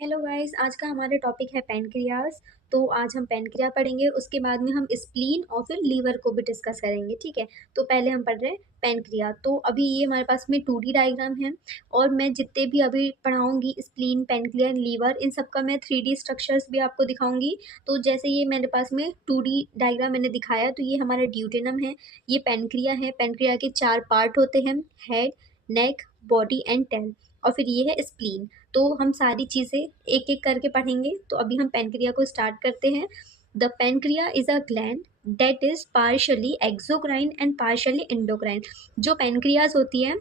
Hello guys, आज का हमारा टॉपिक है पैनक्रियाज। तो आज हम पैनक्रिया पढ़ेंगे, उसके बाद में हम स्प्लीन और फिर लीवर को भी डिस्कस करेंगे। ठीक है, तो पहले हम पढ़ रहे हैं पैनक्रिया। तो अभी ये हमारे पास में 2D डायग्राम है और मैं जितने भी अभी पढ़ाऊंगी स्प्लीन, पैनक्रिया, लीवर, इन सब का मैं 3D स्ट्रक्चर्स भी आपको दिखाऊंगी। तो जैसे ये मेरे पास में 2D डायग्राम मैंने दिखाया, तो ये हमारा ड्यूटेनम है, ये पैनक्रिया है। पैनक्रिया के 4 पार्ट होते हैं: head, neck, body and tail. और फिर ये है स्प्लीन। तो हम सारी चीज़ें एक एक करके पढ़ेंगे। तो अभी हम पैनक्रिया को स्टार्ट करते हैं। The pancreas is a gland that is partially exocrine and partially endocrine. जो पैनक्रियाज होती है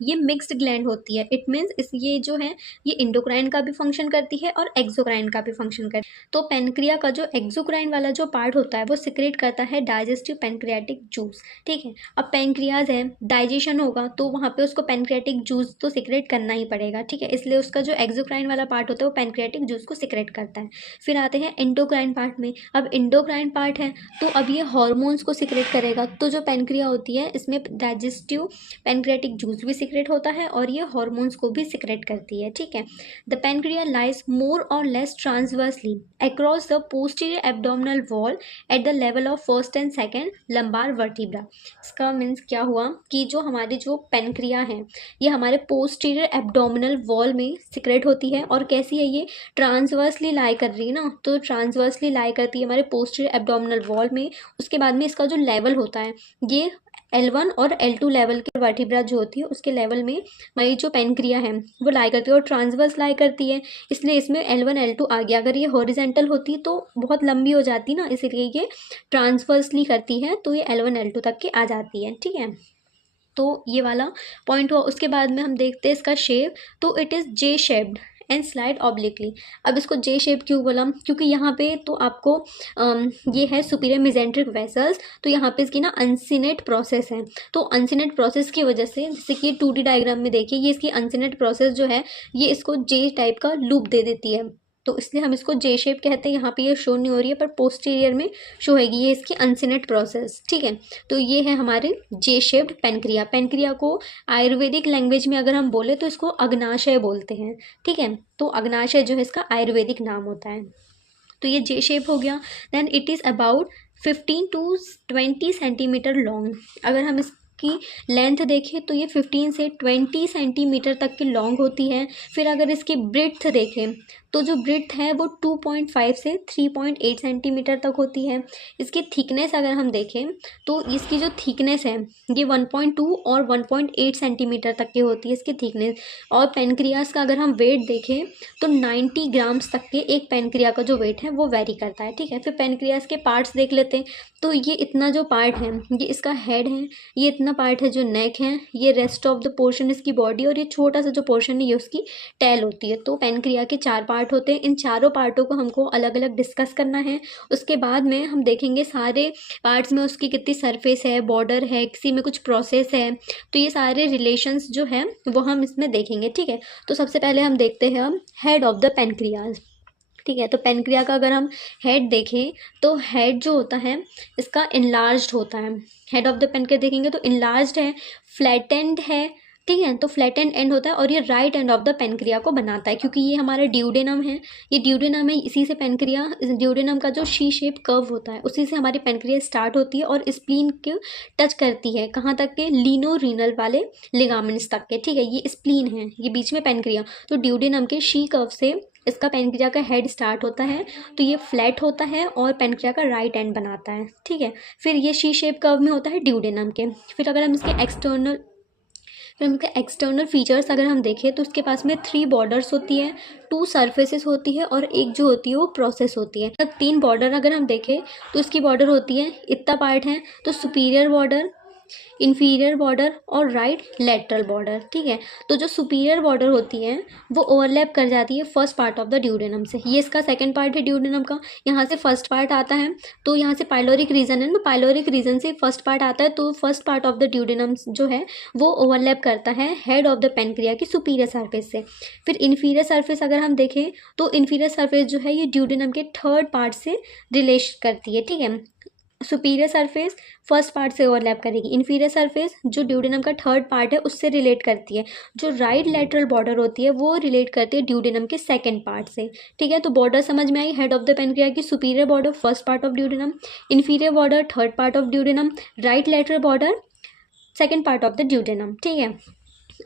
ये मिक्स्ड ग्लैंड होती है। इट मीन्स इस ये जो है ये इंडोक्राइन का भी फंक्शन करती है और एक्सोक्राइन का भी फंक्शन करती है। तो पैनक्रिया का जो एक्सोक्राइन वाला जो पार्ट होता है वो सिक्रेट करता है डाइजेस्टिव पैनक्रियाटिक जूस। ठीक है, अब पैनक्रियाज है, डाइजेशन होगा तो वहाँ पे उसको पैनक्रियाटिक जूस तो सिक्रेट करना ही पड़ेगा। ठीक है, इसलिए उसका जो एक्सोक्राइन वाला पार्ट होता है वो पैनक्रियाटिक जूस को सिक्रेट करता है। फिर आते हैं एंडोक्राइन पार्ट में। अब एंडोक्राइन पार्ट है तो अब ये हॉर्मोन्स को सिक्रेट करेगा। तो जो पैनक्रिया होती है इसमें डाइजेस्टिव पैनक्रियाटिक जूस भी सिक्रेट होता है और ये हॉर्मोन्स को भी सिक्रेट करती है। ठीक है, द पैनक्रिया लाइज मोर और less transversely across the posterior abdominal wall at the level of first and second lumbar vertebra. इसका मीन्स क्या हुआ कि जो हमारी जो पैनक्रिया है ये हमारे पोस्टीरियर एब्डोमिनल वॉल में सिक्रेट होती है। और कैसी है ये? ट्रांसवर्सली लाई कर रही है ना, तो ट्रांसवर्सली लाई करती है हमारे पोस्टीरियर एब्डोमिनल वॉल में। उसके बाद में इसका जो लेवल होता है ये L1 और L2 लेवल के वर्टिब्रा जो होती है उसके लेवल में हमारी जो पैनक्रिया है वो लाई करती है और ट्रांसवर्स लाई करती है। इसलिए इसमें L1 L2 आ गया। अगर ये हॉरिजेंटल होती तो बहुत लंबी हो जाती ना, इसलिए ये ट्रांसवर्सली करती है तो ये L1 L2 तक की आ जाती है। ठीक है, तो ये वाला पॉइंट हुआ। उसके बाद में हम देखते हैं इसका शेप। तो it is J shaped and slide obliquely. अब इसको जे शेप क्यों बोला? क्योंकि यहाँ पे तो आपको ये है सुपीरियर मेजेंट्रिक वेसल्स, तो यहाँ पे इसकी ना अनसिनेट प्रोसेस है। तो अनसिनेट प्रोसेस की वजह से, जैसे कि 2D डायग्राम में देखिए, ये इसकी अनसिनेट प्रोसेस जो है ये इसको जे टाइप का लूप दे देती है। तो इसलिए हम इसको जे शेप कहते हैं। यहाँ पे ये शो नहीं हो रही है पर पोस्टीरियर में शो होगी, ये इसकी अनसिनेट प्रोसेस। ठीक है, तो ये है हमारे जे शेप्ड पैनक्रिया। पैनक्रिया को आयुर्वेदिक लैंग्वेज में अगर हम बोले तो इसको अग्नाशय बोलते हैं। ठीक है, तो अग्नाशय जो है इसका आयुर्वेदिक नाम होता है। तो ये जे शेप हो गया। Then it is about 15 to 20 centimetre long. अगर हम इसकी लेंथ देखें तो ये 15 से 20 सेंटीमीटर तक की लॉन्ग होती है। फिर अगर इसकी ब्रिथ देखें तो जो ब्रिथ है वो 2.5 से 3.8 सेंटीमीटर तक होती है। इसकी थिकनेस अगर हम देखें तो इसकी जो थिकनेस है ये 1.2 और 1.8 सेंटीमीटर तक की होती है इसकी थिकनेस। और पैनक्रियास का अगर हम वेट देखें तो 90 ग्राम्स तक के एक पैनक्रिया का जो वेट है वो वेरी करता है। ठीक है, फिर पैनक्रियास के पार्ट्स देख लेते हैं। तो ये इतना जो पार्ट है ये इसका हेड है, ये इतना पार्ट है जो नेक है, ये रेस्ट ऑफ द पोर्शन इसकी बॉडी, और ये छोटा सा जो पोर्शन है ये उसकी टेल होती है। तो पैनक्रिया के 4 पार्ट होते हैं। इन चारों पार्टों को हमको अलग अलग डिस्कस करना है। उसके बाद में हम देखेंगे सारे पार्ट्स में उसकी कितनी सरफेस है, बॉर्डर है, किसी में कुछ प्रोसेस है। तो ये सारे रिलेशंस जो है वो हम इसमें देखेंगे। ठीक है, तो सबसे पहले हम देखते हैं हम हेड ऑफ द पैनक्रियाज। ठीक है, तो पैनक्रिया का अगर हम हेड देखें तो हेड जो होता है इसका इनलार्ज्ड होता है। हेड ऑफ द पैनक्रिया देखेंगे तो इनलार्ज्ड है, फ्लैटेंड है। ठीक है, तो फ्लैटेंड एंड होता है और ये right end of the pancreas को बनाता है क्योंकि ये हमारा ड्यूडेनम है। ये ड्यूडेनम है, इसी से पैनक्रिया, इस ड्यूडेनम का जो शी शेप कर्व होता है उसी से हमारी पैनक्रिया स्टार्ट होती है और स्प्लीन को टच करती है। कहाँ तक के? लीनो रीनल वाले लिगामेंट्स तक के। ठीक है, ये स्प्लीन है, ये बीच में पैनक्रिया। तो ड्यूडेनम के शी कर्व से इसका पैनक्रिया का हेड स्टार्ट होता है। तो ये फ्लैट होता है और पैनक्रिया का राइट एंड बनाता है। ठीक है, फिर ये शी शेप कर्व में होता है ड्यूडेनम के। फिर अगर हम इसके एक्सटर्नल फीचर्स अगर हम देखें तो उसके पास में 3 बॉर्डर्स होती है, 2 सरफेसेस होती है और एक जो होती है वो प्रोसेस होती है। तब 3 बॉर्डर अगर हम देखें तो इसकी बॉर्डर होती है, इतना पार्ट है तो सुपीरियर बॉर्डर, इन्फीरियर बॉर्डर और राइट लेटरल बॉर्डर। ठीक है, तो जो सुपीरियर बॉर्डर होती है वो ओवरलैप कर जाती है first part of the duodenum से। ये इसका सेकंड पार्ट है ड्यूडेनम का, यहाँ से फर्स्ट पार्ट आता है। तो यहाँ से पाइलोरिक रीजन है ना, पाइलोरिक रीजन से फर्स्ट पार्ट आता है। तो first part of the duodenum जो है वो ओवरलैप करता है हेड ऑफ द पैनक्रिया की सुपीरियर सरफेस से। फिर इन्फीरियर सरफेस अगर हम देखें तो इन्फीरियर सरफेस जो है ये ड्यूडेनम के थर्ड पार्ट से रिलेट करती है। ठीक है, सुपीरियर सरफेस फर्स्ट पार्ट से ओवरलैप करेगी, इन्फीरियर सरफेस जो ड्यूडेनम का थर्ड पार्ट है उससे रिलेट करती है, जो राइट लैटरल बॉर्डर होती है वो रिलेट करती है ड्यूडेनम के सेकंड पार्ट से। ठीक है, तो बॉर्डर समझ में आई हेड ऑफ द पेनक्रिया की, superior border first part of duodenum, inferior border third part of duodenum, right lateral border second part of the duodenum. ठीक है,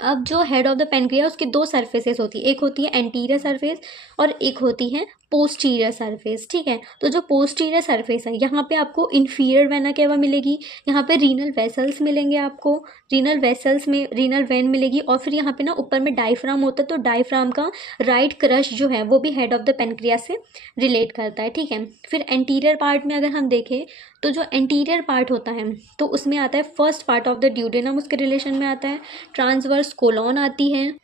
अब जो हेड ऑफ द पेनक्रिया उसकी दो सरफेसेस होती है, एक होती है एंटीरियर सरफेस और एक होती है पोस्टीरियर सरफेस। ठीक है, तो जो पोस्टीरियर सरफेस है यहाँ पे आपको इन्फीरियर वेना केवा मिलेगी, यहाँ पे रीनल वेसल्स मिलेंगे आपको, रीनल वेसल्स में रीनल वेन मिलेगी, और फिर यहाँ पे ना ऊपर में डायफ्राम होता है, तो डायफ्राम का राइट क्रश जो है वो भी हेड ऑफ द पेनक्रिया से रिलेट करता है। ठीक है, फिर एंटीरियर पार्ट में अगर हम देखें तो जो एंटीरियर पार्ट होता है तो उसमें आता है first part of the duodenum, उसके रिलेशन में आता है, ट्रांसवर्स कोलॉन आती है,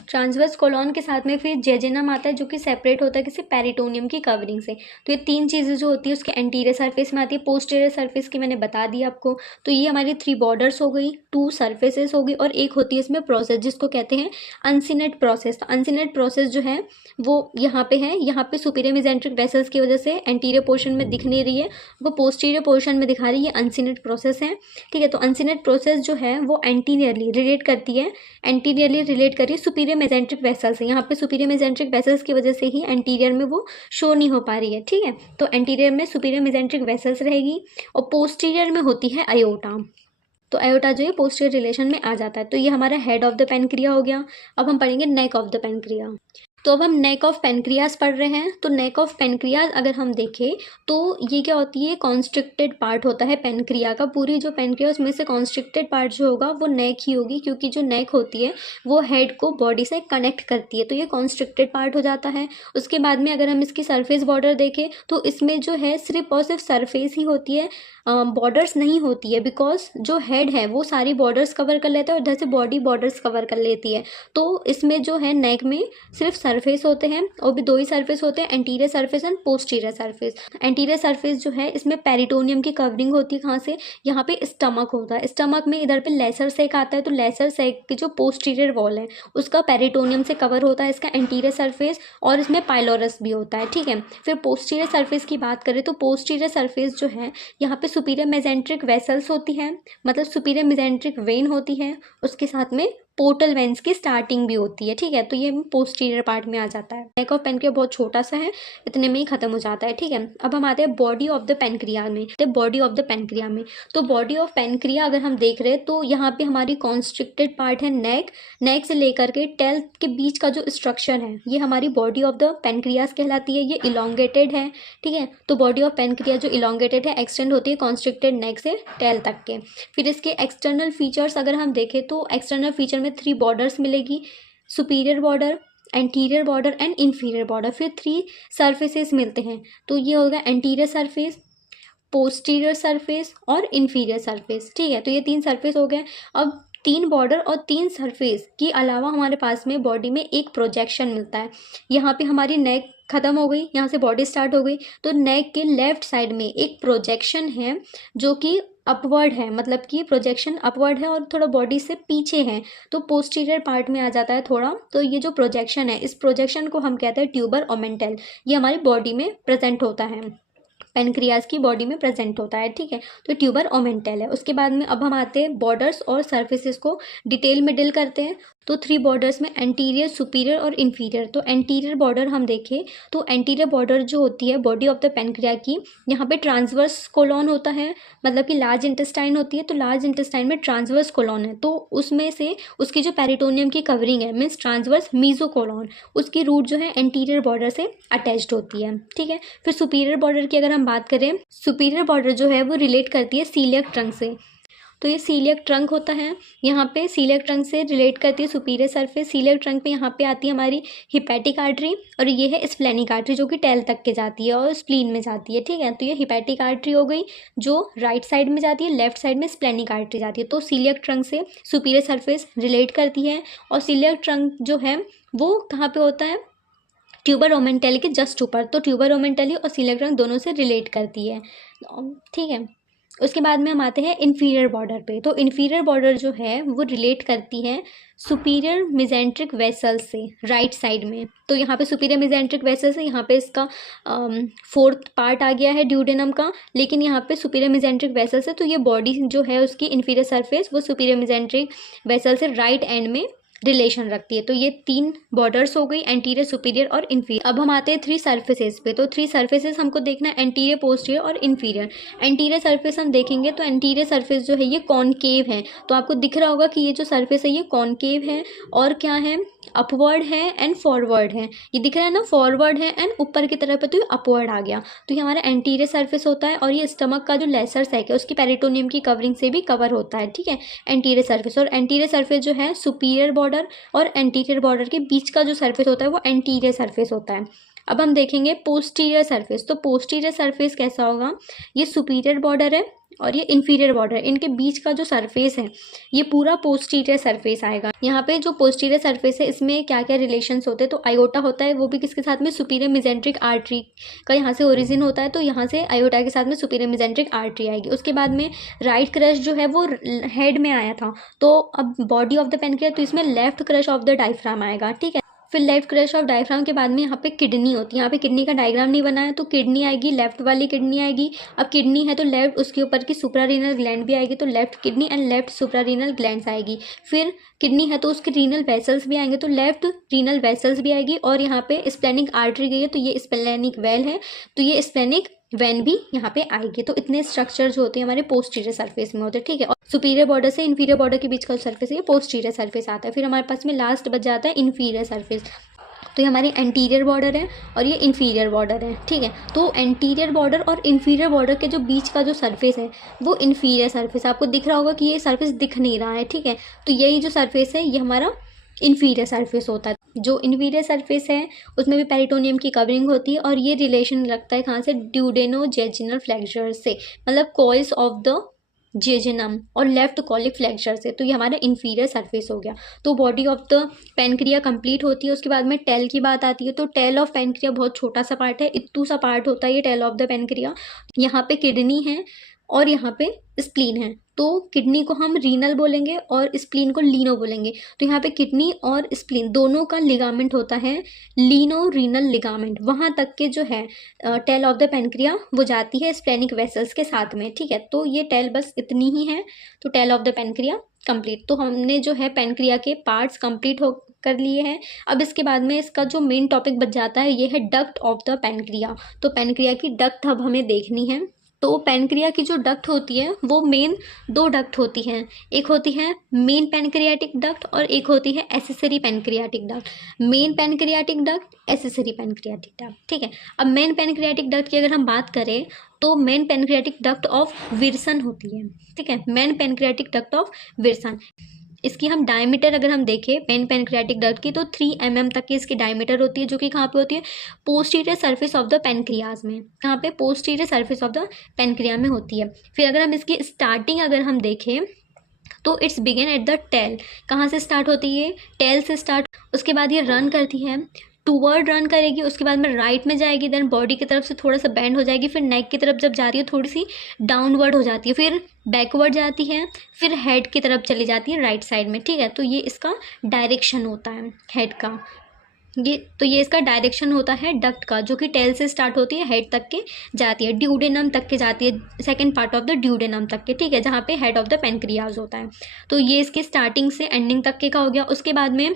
ट्रांसवर्स कोलॉन के साथ में फिर जेजेनम आता है जो कि सेपरेट होता है किसी पेरिटोनियम की कवरिंग से। तो ये तीन चीज़ें जो होती है उसके एंटीरियर सरफेस में आती है। पोस्टीरियर सरफेस की मैंने बता दी आपको, तो ये हमारी 3 बॉर्डर्स हो गई, 2 सरफेसेस हो गई, और एक होती है इसमें प्रोसेस जिसको कहते हैं अनसिनेट प्रोसेस। तो अनसिनेट प्रोसेस जो है वो यहाँ पे है, यहाँ पे सुपीरियर मेसेंट्रिक वेसल्स की वजह से एंटीरियर पोर्शन में दिख नहीं रही है, वो पोस्टीरियर पोर्शन में दिखा रही है, अनसिनेट प्रोसेस है। ठीक है, तो अनसिनेट प्रोसेस जो है वो एंटीरियरली रिलेट करती है, एंटीरियरली रिलेट करिए सुपीरियर मेसेंट्रिक वेसल्स है, यहाँ पे सुपीरियर मेसेंट्रिक वेसल्स की वजह से ही एंटीरियर में वो शो नहीं हो पा रही है। ठीक है, तो एंटीरियर में सुपीरियर मेसेंट्रिक वेसल्स रहेगी और पोस्टीरियर में होती है अयोटा, तो अयोटा जो है पोस्टीरियर रिलेशन में आ जाता है। तो ये हमारा हेड ऑफ द पेनक्रिया हो गया। अब हम पढ़ेंगे नेक ऑफ द पेनक्रिया। तो अब हम नेक ऑफ पेनक्रियाज पढ़ रहे हैं। तो नेक ऑफ पेनक्रियाज अगर हम देखें तो ये क्या होती है, कॉन्स्ट्रिक्टेड पार्ट होता है पेनक्रिया का, पूरी जो पेनक्रिया उसमें से कॉन्स्ट्रिक्टेड पार्ट जो होगा वो नेक ही होगी, क्योंकि जो नेक होती है वो हेड को बॉडी से कनेक्ट करती है, तो ये कॉन्स्ट्रिक्टेड पार्ट हो जाता है। उसके बाद में अगर हम इसकी सरफेस बॉर्डर देखें तो इसमें जो है सिर्फ और सिर्फ सरफेस ही होती है, बॉर्डर्स नहीं होती है, बिकॉज जो हेड है वो सारी बॉर्डर्स कवर कर लेता है और इधर से बॉडी बॉर्डर्स कवर कर लेती है। तो इसमें जो है नेक में सिर्फ सरफेस होते हैं, और भी 2 ही सरफेस होते हैं, anterior surface and posterior surface. Anterior surface जो है इसमें पेरिटोनियम की कवरिंग होती है, कहाँ से, यहाँ पे स्टमक होता है, स्टमक में इधर पे लेसर सेक आता है, तो लेसर सेक की जो पोस्टीरियर वॉल है उसका पेरिटोनियम से कवर होता है इसका एंटीरियर सरफेस, और इसमें पाइलोरस भी होता है। ठीक है, फिर पोस्टीरियर सरफेस की बात करें तो पोस्टीरियर सरफेस जो है यहाँ पे सुपीरियर मेसेंट्रिक वेसल्स होती है, मतलब सुपीरियर मेसेंट्रिक वेन होती है, उसके साथ में पोर्टल वेंस की स्टार्टिंग भी होती है। ठीक है, तो ये पोस्टीरियर पार्ट में आ जाता है। नेक ऑफ पेनक्रिया बहुत छोटा सा है, इतने में ही खत्म हो जाता है। ठीक है, अब हम आते हैं बॉडी ऑफ द पेनक्रिया में। तो बॉडी ऑफ द पेनक्रिया में, तो बॉडी ऑफ पेनक्रिया अगर हम देख रहे हैं तो यहाँ पे हमारी कॉन्स्ट्रिक्टेड पार्ट है नेक, नेक से लेकर के टेल के बीच का जो स्ट्रक्चर है ये हमारी बॉडी ऑफ द पेनक्रियाज कहलाती है, ये इलोंगेटेड है। ठीक है, तो बॉडी ऑफ पेनक्रिया जो इलोंगेटेड है एक्सटेंड होती है कॉन्स्ट्रिक्टेड नेक से टेल तक के। फिर इसके एक्सटर्नल फीचर्स अगर हम देखें तो एक्सटर्नल फीचर में 3 बॉर्डर्स मिलेगी, superior border, anterior border and inferior border. फिर 3 सरफेसेस मिलते हैं, तो ये होगा एंटीरियर सरफेस, पोस्टीरियर सरफेस और इन्फीरियर सरफेस। ठीक है, तो ये 3 सरफेस हो गए। अब 3 बॉर्डर और 3 सरफेस के अलावा हमारे पास में बॉडी में एक प्रोजेक्शन मिलता है। यहाँ पे हमारी नेक खत्म हो गई, यहाँ से बॉडी स्टार्ट हो गई, तो नेक के लेफ्ट साइड में एक प्रोजेक्शन है जो कि अपवर्ड है, मतलब कि प्रोजेक्शन अपवर्ड है और थोड़ा बॉडी से पीछे है, तो पोस्टीरियर पार्ट में आ जाता है थोड़ा। तो ये जो प्रोजेक्शन है इस प्रोजेक्शन को हम कहते हैं ट्यूबर ओमेंटल, ये हमारी बॉडी में प्रेजेंट होता है, पेनक्रियाज की बॉडी में प्रेजेंट होता है। ठीक है, तो ट्यूबर ओमेंटल है। उसके बाद में अब हम आते हैं बॉर्डर्स और सर्फेसिस को डिटेल में डील करते हैं। तो 3 बॉर्डर्स में एंटीरियर, सुपीरियर और इन्फीरियर। तो एंटीरियर बॉर्डर हम देखें तो एंटीरियर बॉर्डर जो होती है बॉडी ऑफ द पेनक्रिया की, यहाँ पे ट्रांसवर्स कोलॉन होता है, मतलब कि लार्ज इंटेस्टाइन होती है, तो लार्ज इंटेस्टाइन में ट्रांसवर्स कोलॉन है, तो उसमें से उसकी जो पेरिटोनियम की कवरिंग है मीन्स ट्रांसवर्स मीजोकोलॉन, उसकी रूट जो है एंटीरियर बॉर्डर से अटैच्ड होती है। ठीक है, फिर सुपीरियर बॉर्डर की अगर हम बात करें, सुपीरियर बॉर्डर जो है वो रिलेट करती है सीलियक ट्रंक से, तो ये सीलियक ट्रंक होता है, यहाँ पे सीलियक ट्रंक से रिलेट करती है सुपीरियर सरफेस। सीलियक ट्रंक पे यहाँ पे आती है हमारी हिपैटिक आर्टरी, और ये है स्प्लेनिक आर्टरी जो कि टेल तक के जाती है और स्प्लीन में जाती है। ठीक है, तो ये हिपैटिक आर्टरी हो गई जो राइट साइड में जाती है, लेफ्ट साइड में स्प्लेनिक आर्टरी जाती है। तो सीलियक ट्रंक से सुपीरियर सरफेस रिलेट करती है, और सीलियक ट्रंक जो है वो कहाँ पे होता है, ट्यूबर ओमेंटली के जस्ट ऊपर, तो ट्यूबर ओमेंटली और सीलियक ट्रंक दोनों से रिलेट करती है। ठीक है, उसके बाद में हम आते हैं इन्फीरियर बॉर्डर पे। तो इन्फीरियर बॉर्डर जो है वो रिलेट करती है सुपीरियर मेसेंट्रिक वेसल से राइट साइड में। तो यहाँ पे सुपीरियर मेसेंट्रिक वेसल से यहाँ पे इसका फोर्थ पार्ट आ गया है ड्यूडेनम का, लेकिन यहाँ पे सुपीरियर मेसेंट्रिक वेसल से, तो ये बॉडी जो है उसकी इन्फीरियर सरफेस वो सुपीरियर मेसेंट्रिक वेसल से राइट एंड में रिलेशन रखती है। तो ये 3 बॉर्डर्स हो गई, एंटीरियर, सुपीरियर और इन्फीरियर। अब हम आते हैं 3 सर्फेसेस पे। तो 3 सर्फेसेस हमको देखना है, एंटीरियर, पोस्टीरियर और इन्फीरियर। एंटीरियर सरफेस हम देखेंगे तो एंटीरियर सरफेस जो है ये कॉनकेव है। तो आपको दिख रहा होगा कि ये जो सरफेस है ये कॉनकेव है और क्या है, अपवर्ड है एंड फॉरवर्ड है। ये दिख रहा है ना, फॉरवर्ड है एंड ऊपर की तरफ है तो ये अपवर्ड आ गया। तो ये हमारा एंटीरियर सरफेस होता है और ये स्टमक का जो लेसर सैक है उसकी पेरिटोनियम की कवरिंग से भी कवर होता है, ठीक है, एंटीरियर सरफेस। और एंटीरियर सरफेस जो है सुपीरियर बॉर्डर और एंटीरियर बॉर्डर के बीच का जो सरफेस होता है वो एंटीरियर सरफेस होता है। अब हम देखेंगे पोस्टीरियर सरफेस। तो पोस्टीरियर सरफेस कैसा होगा, ये सुपीरियर बॉर्डर है और ये इन्फीरियर बॉर्डर है, इनके बीच का जो सरफेस है ये पूरा पोस्टीरियर सरफेस आएगा। यहाँ पे जो पोस्टीरियर सरफेस है इसमें क्या क्या रिलेशंस होते हैं, तो आयोटा होता है, वो भी किसके साथ में, सुपीरियर मेसेंट्रिक आर्टरी का यहाँ से ओरिजिन होता है, तो यहाँ से आयोटा के साथ में सुपीरियर मेसेंट्रिक आर्टरी आएगी। उसके बाद में राइट क्रश जो है वो हेड में आया था, तो अब बॉडी ऑफ द पेनक्रियास, तो इसमें left crush of the diaphragm आएगा, ठीक है। फिर लेफ्ट क्रश ऑफ डायफ्राम के बाद में यहाँ पे किडनी होती है। यहाँ पे किडनी का डायग्राम नहीं बना है, तो किडनी आएगी, लेफ्ट वाली किडनी आएगी। अब किडनी है तो लेफ्ट, उसके ऊपर की सुप्रारीनल ग्लैंड भी आएगी, तो left kidney and left suprarenal glands आएगी। फिर किडनी है तो उसके रीनल वेसल्स भी आएंगे, तो लेफ्ट रीनल वेसल्स भी आएगी। और यहाँ पे स्प्लेनिक आर्टरी गई है तो ये स्प्लेनिक वेल है, तो ये स्प्लेनिक वेन भी यहाँ पे आएगी। तो इतने स्ट्रक्चर जो होते हैं हमारे पोस्टीरियर सरफेस में होते हैं, ठीक है। और सुपीरियर बॉर्डर से इन्फीरियर बॉर्डर के बीच का सरफेस है ये पोस्टीरियर सरफेस आता है। फिर हमारे पास में लास्ट बच जाता है इन्फीरियर सरफेस। तो ये हमारी एंटीरियर बॉर्डर है और ये इन्फीरियर बॉर्डर है, ठीक है। तो एंटीरियर बॉर्डर और इन्फीरियर बॉर्डर के जो बीच का जो सरफेस है वो इन्फीरियर सरफेस, आपको दिख रहा होगा कि ये सरफेस दिख नहीं रहा है, ठीक है। तो यही जो सरफेस है ये हमारा इन्फीरियर सरफेस होता है। जो इन्फीरियर सरफेस है उसमें भी पेरिटोनियम की कवरिंग होती है और ये रिलेशन रखता है कहाँ से, ड्यूडेनोजेजिनल फ्लेक्सर से, मतलब कॉइल्स ऑफ द जेजेनम और लेफ्ट कॉलिक फ्लेक्सर से। तो ये हमारा इन्फीरियर सरफेस हो गया। तो body of the pancreas complete होती है। उसके बाद में टेल की बात आती है। तो टेल ऑफ पेनक्रिया बहुत छोटा सा पार्ट है, इत्तू सा पार्ट होता है ये टेल ऑफ द पेनक्रिया। यहाँ पे किडनी है और यहाँ पे स्प्लीन है। तो किडनी को हम रीनल बोलेंगे और स्प्लीन को लीनो बोलेंगे। तो यहाँ पे किडनी और स्प्लीन दोनों का लिगामेंट होता है लीनो रीनल लिगामेंट। वहाँ तक के जो है टेल ऑफ द पेनक्रिया वो जाती है स्प्लेनिक वेसल्स के साथ में, ठीक है। तो ये टेल बस इतनी ही है। तो tail of the pancreas complete. तो हमने जो है पेनक्रिया के पार्ट्स कंप्लीट हो कर लिए हैं। अब इसके बाद में इसका जो मेन टॉपिक बच जाता है ये है डक्ट ऑफ द पेनक्रिया। तो पेनक्रिया की डक्ट अब हमें देखनी है। तो पेनक्रिया की जो डक्ट होती है वो मेन 2 डक्ट होती हैं, एक होती है मेन पेनक्रियाटिक डक्ट और एक होती है accessory pancreatic duct. Main pancreatic duct, accessory pancreatic duct, ठीक है। अब मेन पेनक्रियाटिक डक्ट की अगर हम बात करें तो main pancreatic duct of Wilson होती है, ठीक है, main pancreatic duct of Wilson. इसकी हम डायमीटर अगर हम देखें मेन पेनक्रियाटिक डक्ट की तो 3 mm तक की इसकी डायमीटर होती है, जो कि कहाँ पे होती है, posterior surface of the pancreas में। कहाँ पे, posterior surface of the pancreas में होती है। फिर अगर हम इसकी स्टार्टिंग अगर हम देखें तो its begin at the tail. कहाँ से स्टार्ट होती है, टेल से स्टार्ट। उसके बाद ये रन करती है, टूवर्ड रन करेगी, उसके बाद में राइट में जाएगी, देन बॉडी की तरफ से थोड़ा सा बेंड हो जाएगी, फिर नेक की तरफ जब जा रही है थोड़ी सी डाउनवर्ड हो जाती है, फिर बैकवर्ड जाती है, फिर हेड की तरफ चली जाती है राइट साइड में, ठीक है। तो ये इसका डायरेक्शन होता है हेड का। ये इसका डायरेक्शन होता है डक्ट का, जो कि टेल से स्टार्ट होती है, हेड तक के जाती है, ड्यूडेनम तक के जाती है, second part of the duodenum तक के, ठीक है, जहाँ पे हेड ऑफ द पेनक्रियाज होता है। तो ये इसके स्टार्टिंग से एंडिंग तक के का हो गया। उसके बाद में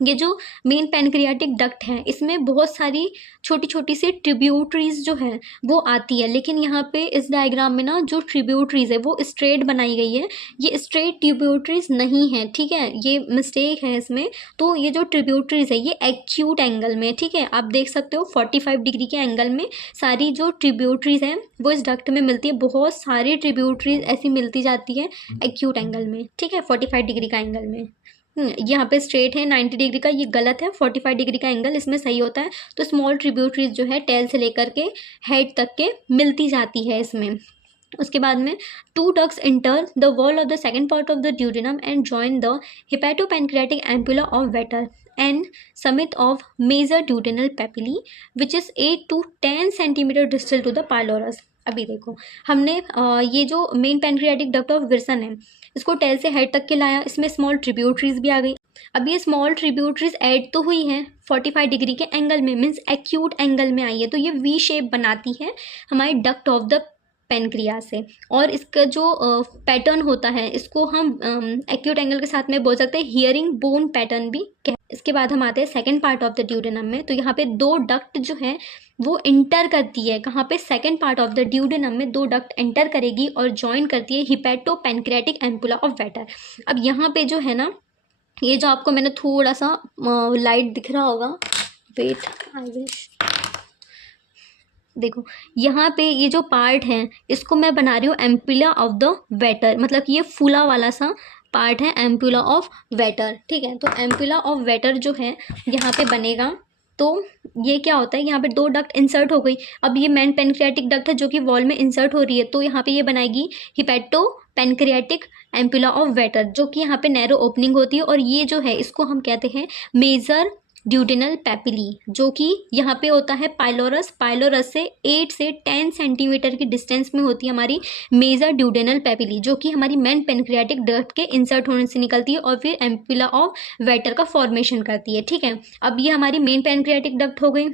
ये जो मेन पेनक्रियाटिक डक्ट है इसमें बहुत सारी छोटी छोटी सी ट्रिब्यूटरीज जो है वो आती है, लेकिन यहाँ पे इस डायग्राम में ना जो ट्रिब्यूटरीज है वो स्ट्रेट बनाई गई है, ये स्ट्रेट ट्रिब्यूटरीज नहीं है, ठीक है, ये मिस्टेक है इसमें। तो ये जो ट्रिब्यूटरीज है ये एक्यूट एंगल में, ठीक है, आप देख सकते हो 45 डिग्री के एंगल में सारी जो ट्रिब्यूटरीज हैं वो इस डक्ट में मिलती है। बहुत सारी ट्रिब्यूटरीज ऐसी मिलती जाती है एक्यूट एंगल में, ठीक है, 45 डिग्री का एंगल में। यहाँ पे स्ट्रेट है 90 डिग्री का, ये गलत है, 45 डिग्री का एंगल इसमें सही होता है। तो स्मॉल ट्रिब्यूटरीज जो है टेल से लेकर के हेड तक के मिलती जाती है इसमें। उसके बाद में 2 ducts enter the wall of the second part of the duodenum and join the hepatopancreatic ampulla of Vater and summit of major duodenal papillae which is 8 to 10 centimeter distal to the pylorus। अभी देखो, हमने ये जो main pancreatic duct of Wilson है, इसको tell से head तक के लाया, इसमें स्मॉल ट्रिब्यूटरीज भी आ गई। अब ये स्मॉल ट्रिब्यूटरीज ऐड तो हुई हैं 45 डिग्री के एंगल में, मीन्स एक्यूट एंगल में आई है, तो ये वी शेप बनाती है हमारे डक्ट ऑफ द पेनक्रिया से। और इसका जो पैटर्न होता है, इसको हम एक्यूट एंगल के साथ में बोल सकते हैं हियरिंग बोन पैटर्न भी। इसके बाद हम आते हैं second part of the duodenum में। तो यहाँ पे दो डक्ट जो है वो इंटर करती है, कहाँ पे, second part of the duodenum में दो डक्ट एंटर करेगी और ज्वाइन करती है hepato pancreatic ampulla of waiter. अब यहाँ पे जो है ना, ये जो आपको मैंने थोड़ा सा लाइट दिख रहा होगा, वेट आई विश, देखो यहाँ पे ये जो पार्ट है इसको मैं बना रही हूँ एम्पुला ऑफ द वेटर, मतलब कि ये फूला वाला सा पार्ट है एम्पुला ऑफ वेटर, ठीक है। तो एम्पुला ऑफ वेटर जो है यहाँ पे बनेगा। तो ये क्या होता है, यहाँ पे दो डक्ट इंसर्ट हो गई। अब ये मेन पेनक्रियाटिक डक्ट है जो कि वॉल में इंसर्ट हो रही है, तो यहाँ पे ये बनाएगी hepato pancreatic ampulla of waiter, जो कि यहाँ पे नैरो ओपनिंग होती है। और ये जो है इसको हम कहते हैं मेजर ड्यूडेनल पेपिली, जो कि यहाँ पे होता है पाइलोरस। पाइलोरस से 8 से 10 सेंटीमीटर की डिस्टेंस में होती है हमारी मेजर ड्यूडेनल पेपिली, जो कि हमारी मेन पेनक्रियाटिक डक्ट के इंसर्ट होने से निकलती है और फिर एम्पुला ऑफ वेटर का फॉर्मेशन करती है, ठीक है। अब ये हमारी मेन पेनक्रियाटिक डक्ट हो गई।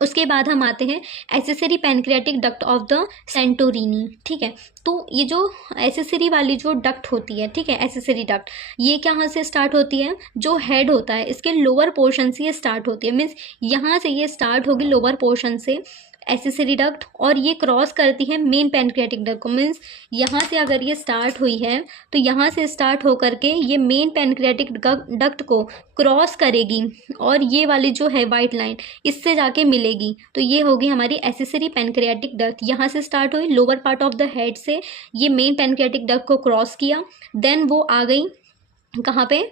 उसके बाद हम आते हैं accessory pancreatic duct of the Santorini, ठीक है। तो ये जो एसेसरी वाली जो डक्ट होती है, ठीक है, एसेसरी डक्ट, ये कहाँ से स्टार्ट होती है, जो हेड होता है इसके लोअर पोर्शन से ये स्टार्ट होती है, मीन्स यहाँ से ये स्टार्ट होगी लोअर पोर्शन से एसेसरी डक्ट, और ये क्रॉस करती है मेन पैनक्रियाटिक डक्ट को। मीन्स यहाँ से अगर ये स्टार्ट हुई है तो यहाँ से स्टार्ट होकर के ये मेन पैनक्रियाटिक डक्ट को क्रॉस करेगी और ये वाली जो है वाइट लाइन इससे जाके मिलेगी। तो ये होगी हमारी एसेसरी पैनक्रियाटिक डक्ट। यहाँ से स्टार्ट हुई lower part of the head से, ये मेन पैनक्रियाटिक डक्ट को क्रॉस किया, देन वो आ गई कहाँ पे,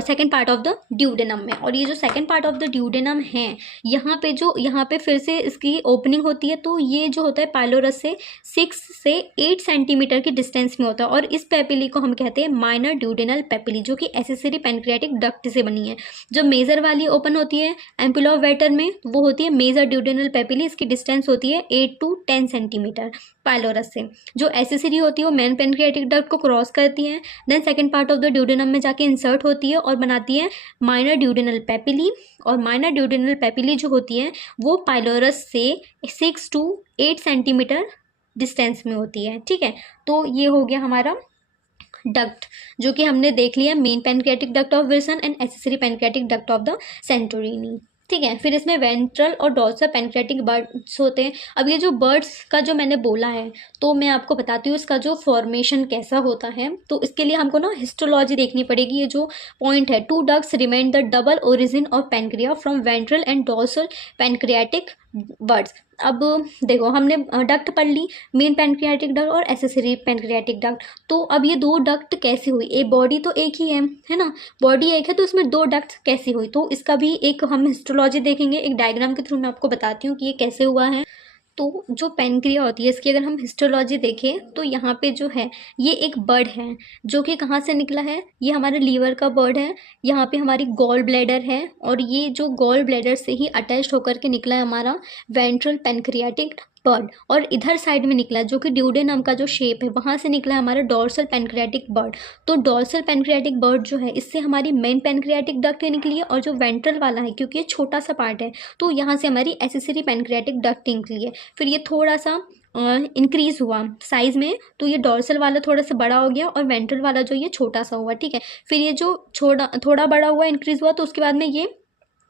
second part of the duodenum में। और ये जो second part of the duodenum है, यहाँ पे फिर से इसकी ओपनिंग होती है। तो ये जो होता है पाइलोरस से 6 से 8 सेंटीमीटर की डिस्टेंस में होता है, और इस पेपिली को हम कहते हैं माइनर ड्यूडेनल पेपिली, जो कि एसेसरी पैनक्रियाटिक डक्ट से बनी है। जो मेजर वाली ओपन होती है एम्पुला ऑफ वेटर में, वो होती है मेजर ड्यूडेनल पेपिली, इसकी डिस्टेंस होती है 8 to 10 सेंटीमीटर पाइलोरस से। जो एसेसरी होती है वो मेन पैनक्रियाटिक डक्ट को क्रॉस करती है, then second part of the duodenum में जाके इंसर्ट होती है और बनाती है माइनर ड्यूडेनल पेपिली। और माइनर ड्यूडेनल पेपिली जो होती है वो पाइलोरस से 6 to 8 सेंटीमीटर डिस्टेंस में होती है, ठीक है। तो ये हो गया हमारा डक्ट, जो कि हमने देख लिया main pancreatic duct of Wilson and accessory pancreatic duct of the Santorini, ठीक है। फिर इसमें वेंट्रल और डॉर्सल पैनक्रियाटिक बर्ड्स होते हैं। अब ये जो बर्ड्स का जो मैंने बोला है, तो मैं आपको बताती हूँ इसका जो फॉर्मेशन कैसा होता है। तो इसके लिए हमको ना हिस्टोलॉजी देखनी पड़ेगी। ये जो पॉइंट है, 2 ducts remain the double origin of pancreas from ventral and dorsal pancreatic birds. अब देखो, हमने डक्ट पढ़ ली, मेन पैनक्रियाटिक डक्ट और एसेसरी पैनक्रियाटिक डक्ट। तो अब ये दो डक्ट कैसे हुई, एक बॉडी तो एक ही है ना, बॉडी एक है, तो इसमें दो डक्ट कैसे हुई, तो इसका भी एक हम हिस्टोलॉजी देखेंगे। एक डायग्राम के थ्रू मैं आपको बताती हूँ कि ये कैसे हुआ है। तो जो पैनक्रिया होती है इसकी अगर हम हिस्टोलॉजी देखें तो यहाँ पे जो है ये एक बर्ड है जो कि कहाँ से निकला है, ये हमारे लीवर का बर्ड है। यहाँ पे हमारी गॉल ब्लैडर है और ये जो गॉल ब्लैडर से ही अटैच्ड होकर के निकला है हमारा वेंट्रल पैनक्रियाटिक बर्ड, और इधर साइड में निकला है जो कि ड्यूडेनम का जो शेप है वहाँ से निकला है हमारा डॉर्सल पैनक्रियाटिक बर्ड। तो डॉर्सल पैनक्रियाटिक बर्ड जो है इससे हमारी मेन पैनक्रियाटिक डक्ट निकली है, और जो वेंट्रल वाला है क्योंकि ये छोटा सा पार्ट है तो यहाँ से हमारी एसेसरी पैनक्रियाटिक डक्ट निकली है। फिर ये थोड़ा सा इंक्रीज हुआ साइज में, तो ये डॉर्सल वाला थोड़ा सा बड़ा हो गया और वेंट्रल वाला जो ये छोटा सा हुआ, ठीक है। फिर ये जो थोड़ा बड़ा हुआ, इंक्रीज हुआ, तो उसके बाद में ये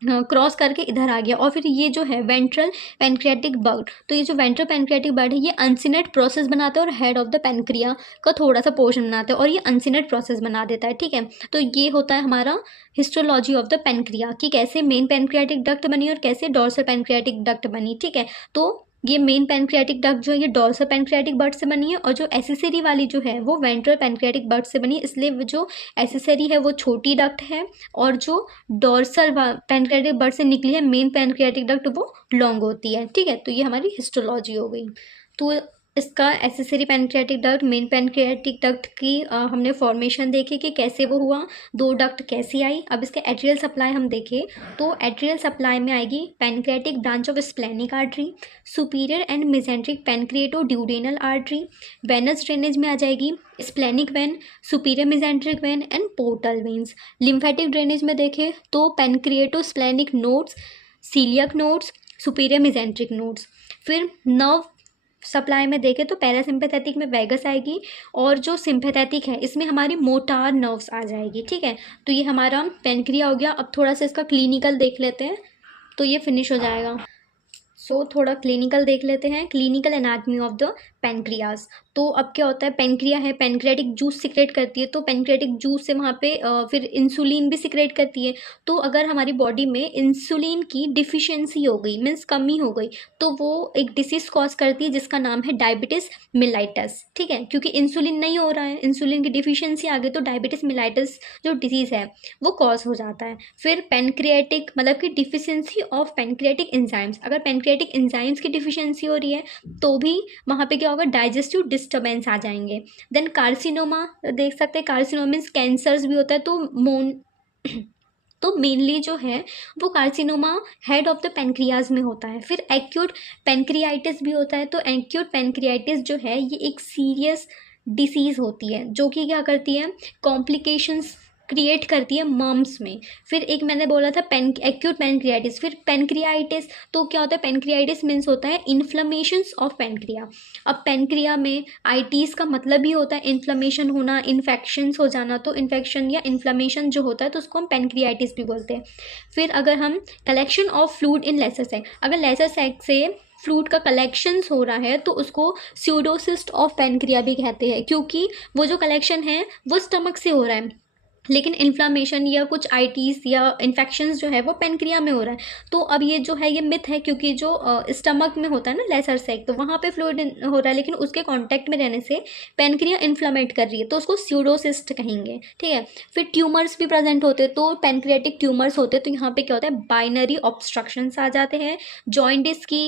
क्रॉस करके इधर आ गया। और फिर ये जो है वेंट्रल पैनक्रियाटिक बर्ड, तो ये जो वेंट्रल पैनक्रियाटिक बर्ड है ये अनसिनेट प्रोसेस बनाता है और हेड ऑफ द पैनक्रिया का थोड़ा सा पोर्शन बनाता है और ये अनसिनेट प्रोसेस बना देता है, ठीक है। तो ये होता है हमारा हिस्टोलॉजी ऑफ द पैनक्रिया कि कैसे मेन पैनक्रियाटिक डक्ट बनी और कैसे डॉर्सल पैनक्रियाटिक डक्ट बनी, ठीक है। तो ये मेन पैनक्रियाटिक डक्ट जो है ये डॉर्सल पैनक्रियाटिक बर्ड से बनी है, और जो एसेसरी वाली जो है वो वेंट्रल पैनक्रियाटिक बर्ड से बनी है। इसलिए वो जो एसेसरी है वो छोटी डक्ट है और जो डॉर्सल पैनक्रियाटिक बर्ड से निकली है मेन पैनक्रियाटिक डक्ट वो लॉन्ग होती है, ठीक है। तो ये हमारी हिस्टोलॉजी हो गई। तो इसका accessory pancreatic duct, main pancreatic duct की हमने फॉर्मेशन देखी कि कैसे वो हुआ, दो डक्ट कैसी आई। अब इसके एट्रियल सप्लाई हम देखें तो एट्रियल सप्लाई में आएगी pancreatic branch of splenic artery, superior and mesenteric pancreatico duodenal artery. Venous drainage में आ जाएगी splenic vein, superior mesenteric vein and portal veins. Lymphatic drainage में देखें तो pancreatico splenic nodes, coeliac nodes, superior mesenteric nodes. फिर nerve supply में देखें तो पैरासिम्पैथेटिक में वैगस आएगी, और जो सिंपैथेटिक है इसमें हमारी मोटार नर्व्स आ जाएगी। ठीक है, तो ये हमारा पेनक्रिया हो गया। अब थोड़ा सा इसका क्लिनिकल देख लेते हैं तो ये फिनिश हो जाएगा। थोड़ा क्लिनिकल देख लेते हैं, clinical anatomy of the pancreas. तो अब क्या होता है, पेनक्रिया है, पेनक्रियाटिक जूस सिक्रेट करती है, तो पेनक्रियाटिक जूस से वहाँ पे फिर इंसुलिन भी सिक्रेट करती है। तो अगर हमारी बॉडी में इंसुलिन की डिफिशियंसी हो गई, मीन्स कमी हो गई, तो वो एक डिसीज कॉज करती है जिसका नाम है डायबिटीज मिलाइटस। ठीक है, क्योंकि इंसुलिन नहीं हो रहा है, इंसुलिन की डिफिशियंसी आ गई, तो डायबिटीज मिलाइटस जो डिजीज़ है वो कॉज हो जाता है। फिर पेनक्रियाटिक मतलब कि डिफिशियंसी ऑफ पेनक्रियाटिक एंजाइम्स, अगर पेनक्रियाटिक एंजाइम्स की डिफिशियंसी हो रही है तो भी वहाँ पे क्या होगा, डाइजेस्टिव डिस्टर्बेंस आ जाएंगे। देन कार्सिनोमा देख सकते हैं, कार्सिनोमा मीन्स कैंसर्स भी होता है, तो मेनली जो है वो carcinoma head of the pancreas में होता है। फिर एक्यूट पेनक्रियाइटिस भी होता है, तो एक्यूट पेनक्रियाइटिस जो है ये एक सीरियस डिसीज़ होती है जो कि क्या करती है, कॉम्प्लिकेशंस क्रिएट करती है मम्स में। फिर एक मैंने बोला था एक्यूट पेनक्रियाइटिस, फिर पेनक्रियाइटिस, तो क्या होता है, पेनक्रियाइटिस मीन्स होता है इन्फ्लेमेशंस ऑफ पेनक्रिया। अब पेनक्रिया में आइटिस का मतलब ही होता है इन्फ्लेमेशन होना, इन्फेक्शंस हो जाना, तो इन्फेक्शन या इन्फ्लेमेशन जो होता है तो उसको हम पेनक्रियाइटिस भी बोलते हैं। फिर अगर हम collection of fluid in lesser sac, अगर लेसर सैक से फ्लूइड का कलेक्शंस हो रहा है तो उसको स्यूडोसिस्ट ऑफ पेनक्रिया भी कहते हैं, क्योंकि वो जो कलेक्शन है वो स्टमक से हो रहा है, लेकिन इन्फ्लामेशन या कुछ आइटीज या इन्फेक्शंस जो है वो पेनक्रिया में हो रहा है। तो अब ये जो है ये मिथ है, क्योंकि जो स्टमक में होता है ना लेसर सैक, तो वहाँ पे फ्लूइड हो रहा है, लेकिन उसके कांटेक्ट में रहने से पेनक्रिया इन्फ्लामेट कर रही है, तो उसको स्यूडोसिस्ट कहेंगे। ठीक है, फिर ट्यूमर्स भी प्रेजेंट होते हैं, तो पेनक्रियाटिक ट्यूमर्स होते हैं, तो यहाँ पे क्या होता है, बाइनरी ऑब्स्ट्रक्शंस आ जाते हैं। जॉइंटिस की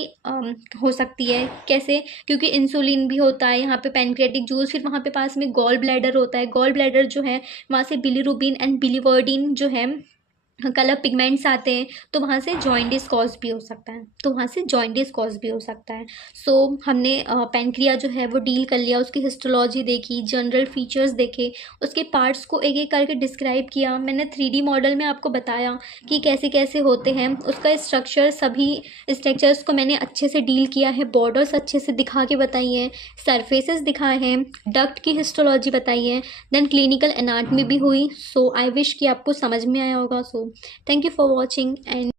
हो सकती है, कैसे, क्योंकि इंसुलिन भी होता है यहाँ पे, पेनक्रियाटिक जूस, फिर वहाँ पे पास में गॉल ब्लैडर होता है, गॉल ब्लैडर जो है वहाँ से बिलीरुबिन एंड बिलीवर्डिन जो है कलर पिगमेंट्स आते हैं, तो वहाँ से जॉइंटिस कॉज भी हो सकता है, सो हमने पेनक्रिया जो है वो डील कर लिया, उसकी हिस्टोलॉजी देखी, जनरल फीचर्स देखे, उसके पार्ट्स को एक एक करके डिस्क्राइब किया। मैंने 3D मॉडल में आपको बताया कि कैसे कैसे होते हैं, उसका स्ट्रक्चर, सभी स्ट्रक्चर्स को मैंने अच्छे से डील किया है, बॉर्डर्स अच्छे से दिखा के बताई हैं, सरफेसेस दिखाए हैं, डक्ट की हिस्टोलॉजी बताई है, देन क्लिनिकल एनाटमी भी हुई। सो आई विश कि आपको समझ में आया होगा। सो thank you for watching and